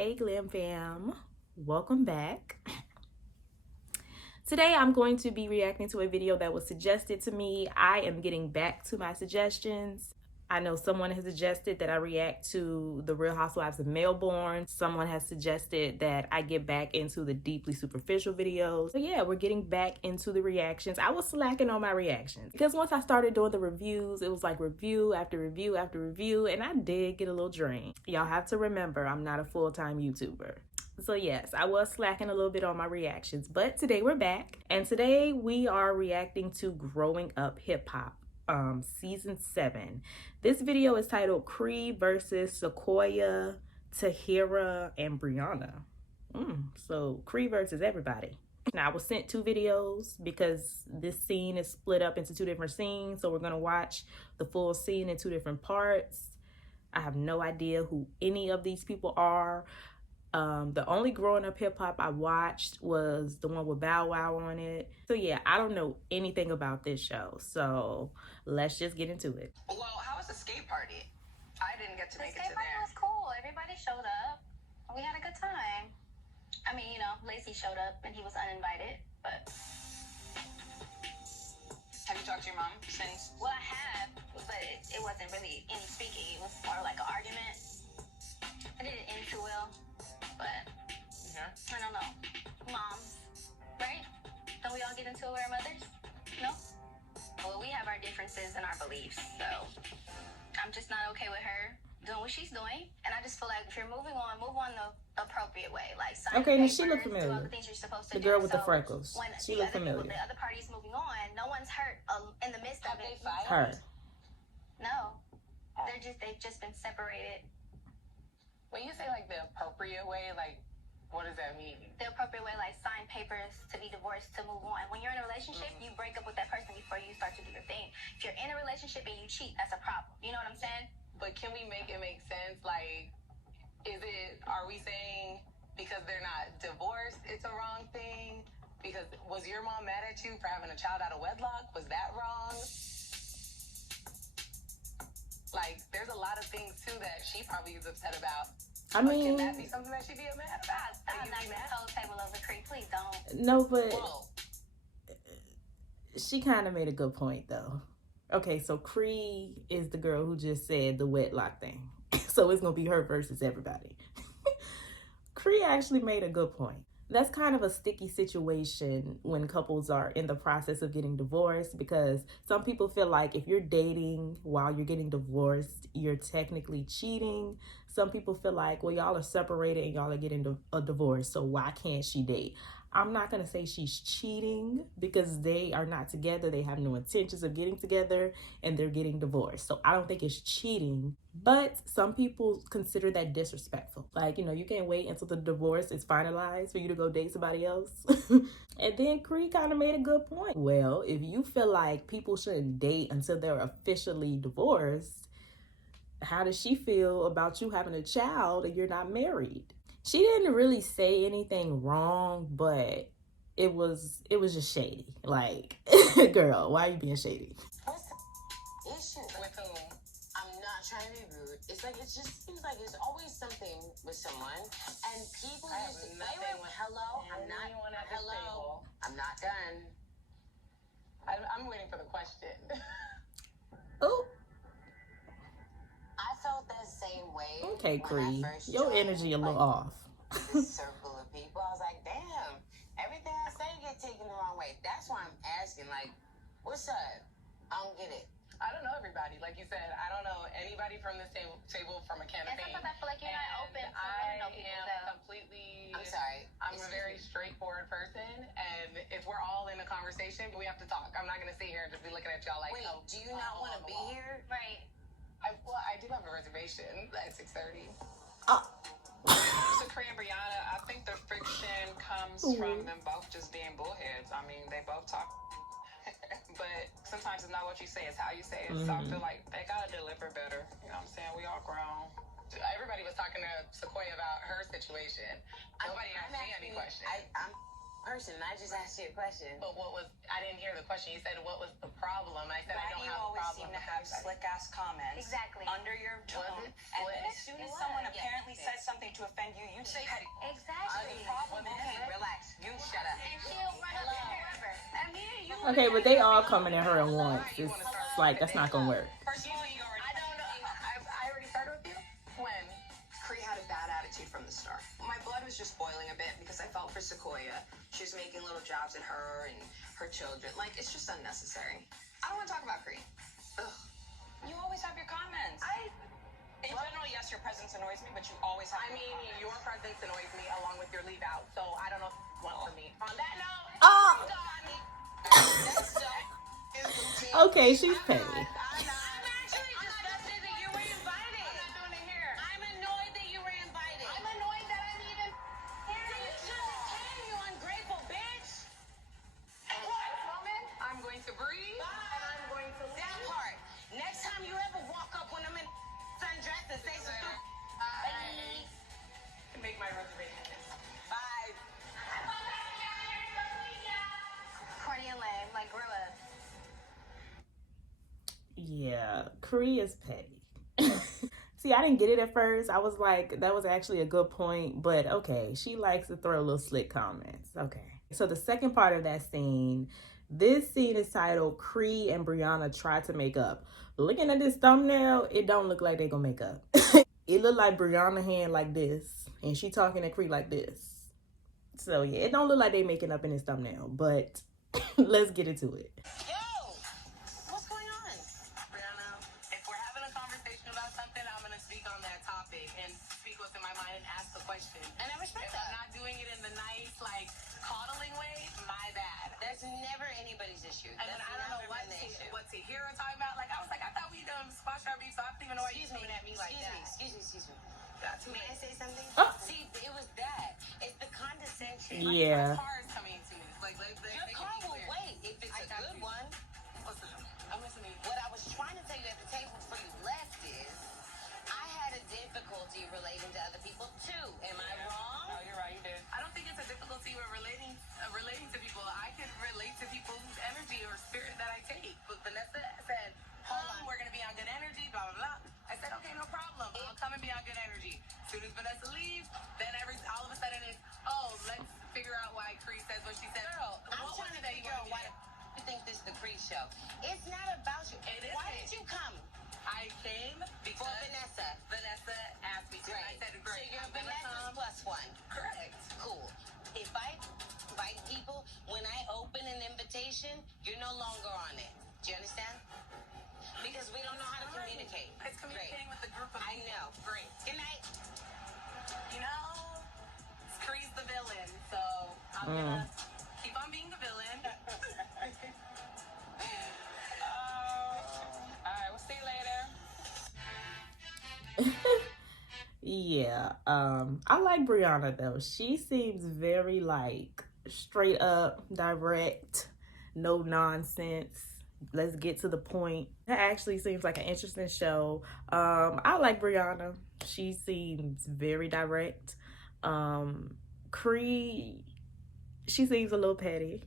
Hey Glam Fam, welcome back. Today I'm going to be reacting to a video that was suggested to me. I am getting back to my suggestions. I know someone has suggested that I react to the Real Housewives of Melbourne. Someone has suggested that I get back into the deeply superficial videos. So yeah, we're getting back into the reactions. I was slacking on my reactions because once I started doing the reviews, it was like review after review after review, and I did get a little drained. Y'all have to remember, I'm not a full-time YouTuber. So yes, I was slacking a little bit on my reactions, but today we're back. And today we are reacting to Growing Up Hip Hop. Season 7. This video is titled Cree versus Sakoya, Tahira, and Briana. So Cree versus everybody. Now I was sent 2 videos because this scene is split up into 2 different scenes. So we're gonna watch the full scene in 2 different parts. I have no idea who any of these people are. The only Growing Up Hip Hop I watched was the one with Bow Wow on it. So yeah, I don't know anything about this show. So let's just get into it. Well, how was the skate party? I didn't get to make it to there. The skate party was cool. Everybody showed up. We had a good time. I mean, you know, Lacey showed up and he was uninvited, but... Have you talked to your mom since? Well, I have, but it wasn't really any speaking. It was more like an argument. It didn't end too well, but I don't know. Moms, right? Don't we all get into it with our mothers? No? Well, we have our differences and our beliefs, so I'm just not okay with her doing what she's doing. And I just feel like if you're moving on, move on the appropriate way. Like sign Okay, papers, now she look do all familiar. the things you're supposed to The do. girl with the So freckles. when She the look other people, familiar. the other party's moving on, no one's hurt in the midst of Have they it. fired? Her. No, they've just been separated. When you say like the appropriate way, like what does that mean? The appropriate way, like sign papers to be divorced, to move on. When you're in a relationship, you break up with that person before you start to do your thing. If you're in a relationship and you cheat, that's a problem. You know what I'm saying? But can we make it make sense? Like, are we saying because they're not divorced, it's a wrong thing? Because was your mom mad at you for having a child out of wedlock? Was that wrong? Like, there's a lot of things too that she probably is upset about. I But mean, can that be something that she'd be mad about? I'll knock the whole table over, Cree. Please don't. no, but Whoa. she kind of made a good point though. Okay, so Cree is the girl who just said the wedlock thing. So it's gonna be her versus everybody. Cree actually made a good point. That's kind of a sticky situation when couples are in the process of getting divorced, because some people feel like if you're dating while you're getting divorced, you're technically cheating. Some people feel like, well, y'all are separated and y'all are getting a divorce, so why can't she date? I'm not going to say she's cheating because they are not together. They have no intentions of getting together and they're getting divorced. So I don't think it's cheating, but some people consider that disrespectful. Like, you know, you can't wait until the divorce is finalized for you to go date somebody else. And then Cree kind of made a good point. Well, if you feel like people shouldn't date until they're officially divorced, how does she feel about you having a child and you're not married? She didn't really say anything wrong, but it was just shady. Like, girl, why are you being shady? What's the issue? With whom? I'm not trying to be rude. It's like, it just seems like there's always something with someone, and people I have used to nothing wait, with hello, I'm not, anyone at this hello, table. I'm not done. I'm waiting for the question. Oh, I felt that same way. okay, Cree. when I first Your joined, energy a little like, off. this circle of people. I was like, damn, everything I say get taken the wrong way. That's why I'm asking, like, what's up? I don't get it. I don't know everybody. Like you said, I don't know anybody from this table from a can of And paint. sometimes I feel like you're not open to learn to know people. I So am completely... I'm sorry. I'm a very straightforward person, and if we're all in a conversation, we have to talk. I'm not going to sit here and just be looking at y'all like, Wait, oh, do you not want to be here? right. I do have a reservation at 6:30. So Cree and Briana, I think the friction comes from them both just being bullheads. I mean, they both talk, but sometimes it's not what you say, it's how you say it. So I feel like they gotta deliver better. You know what I'm saying? We all grown. Everybody was talking to Sakoya about her situation. Nobody asked me any questions. I'm person. I just asked you a question. But I didn't hear the question. You said, what was the problem? I said, I don't You have a always problem seem to with have everybody. slick ass comments. Exactly. Under your tone. it And then slick? as soon as It someone was. apparently says something to offend you, you say petty. Exactly. The problem Okay, is, relax. You shut up. And she'll run up to whoever. I mean, you. Okay, but they all coming at her at once. It's like, that's not gonna work. first of all, you already I don't know. I already started with you? When? Cree had a bad attitude from the start. My blood was just boiling a bit because I felt for Sakoya. She was making little jabs at her and her children. Like, it's just unnecessary. I don't want to talk about Cree. Ugh. You always have your comments. In general, yes, your presence annoys me, but you always have. I mean, your presence annoys me along with your leave out. So I don't know if you want from me. On that note, Okay, she's petty. I'm actually disgusted that you were invited. I'm not doing it here. I'm annoyed that you were invited. I'm annoyed that I'm even here. You shouldn't have came, you ungrateful bitch. And at this moment, I'm going to breathe and I'm going to leave. That part. Next time you ever walk up when I'm in sundressed and say something. I can make my reservation. Bye. Corny and lame, like gorilla. Yeah, Cree is petty. See, I didn't get it at first. I was like, that was actually a good point, but okay, she likes to throw little slick comments. Okay. So the second part of that scene, this scene is titled Cree and Briana Try to Make Up. Looking at this thumbnail, it don't look like they gonna make up. It look like Briana hand like this, and she talking to Cree like this. So yeah, it don't look like they making up in this thumbnail, but let's get into it. Yo, what's going on? Briana, if we're having a conversation about something, I'm going to speak on that topic and speak what's in my mind and ask the question. And I respect If I'm that. not doing it in the nice, like, coddling way, my bad. That's never anybody's issue. And then I don't know what Tahira talking about. Like, I was like, I thought we squashed our beef, so I don't even know why you're coming at me like that. Excuse me. Got too May I many say something? Oh. See, it was that. It's the condescension. Yeah. cars coming to me. Like, Your car will wait if it's a good one. Listen, I'm listening. What I was trying to tell you at the table before you left is, I had a difficulty relating to other people too. Am I wrong? No, you're right. You did. I don't think it's a difficulty with relating to people. I can relate to people's energy or spirit that I take. But Vanessa said, we're gonna be on good energy, blah blah blah. I said, okay, no problem. I'll come and be on good energy. As soon as Vanessa leaves, then all of a sudden it's, oh, let's figure out why Cree says what she said. Girl, I'm what trying was to it that you figure out wanted why me to do? you think this is the Cree show. It's not about you. It isn't. Why did you come? I came because For Vanessa. Vanessa asked me to. Great. I said, So great. you're I'm gonna Vanessa's come. plus one. Correct. Cool. If I invite people, when I open an invitation, you're no longer on it. Do you understand? Because we don't know how to communicate. It's communicating with the group of I people. know. Great. Good night. You know, Cree's the villain, so I'm gonna keep on being the villain. All right, we'll see you later. Yeah, I like Briana though. She seems very like straight up, direct, no nonsense. Let's get to the point. That actually seems like an interesting show. I like Briana. She seems very direct. Cree, she seems a little petty.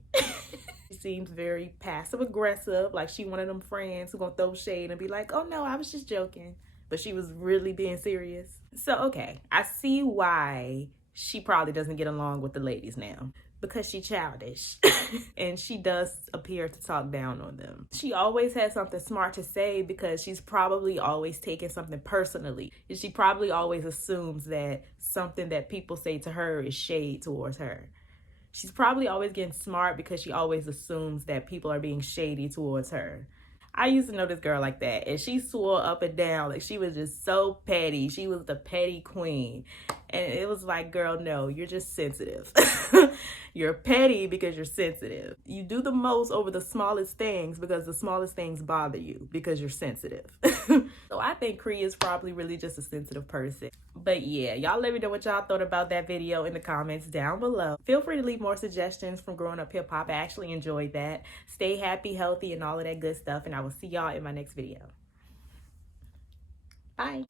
She seems very passive aggressive, like she one of them friends who gonna throw shade and be like, oh no, I was just joking, but she was really being serious. So okay, I see why she probably doesn't get along with the ladies now, because she childish. And she does appear to talk down on them. She always has something smart to say because she's probably always taking something personally. And she probably always assumes that something that people say to her is shade towards her. She's probably always getting smart because she always assumes that people are being shady towards her. I used to know this girl like that, and she swore up and down like she was just so petty. She was the petty queen. And it was like, girl, no, you're just sensitive. You're petty because you're sensitive. You do the most over the smallest things because the smallest things bother you because you're sensitive. So I think Cree is probably really just a sensitive person. But yeah, y'all let me know what y'all thought about that video in the comments down below. Feel free to leave more suggestions from Growing Up Hip Hop. I actually enjoyed that. Stay happy, healthy, and all of that good stuff. And I will see y'all in my next video. Bye.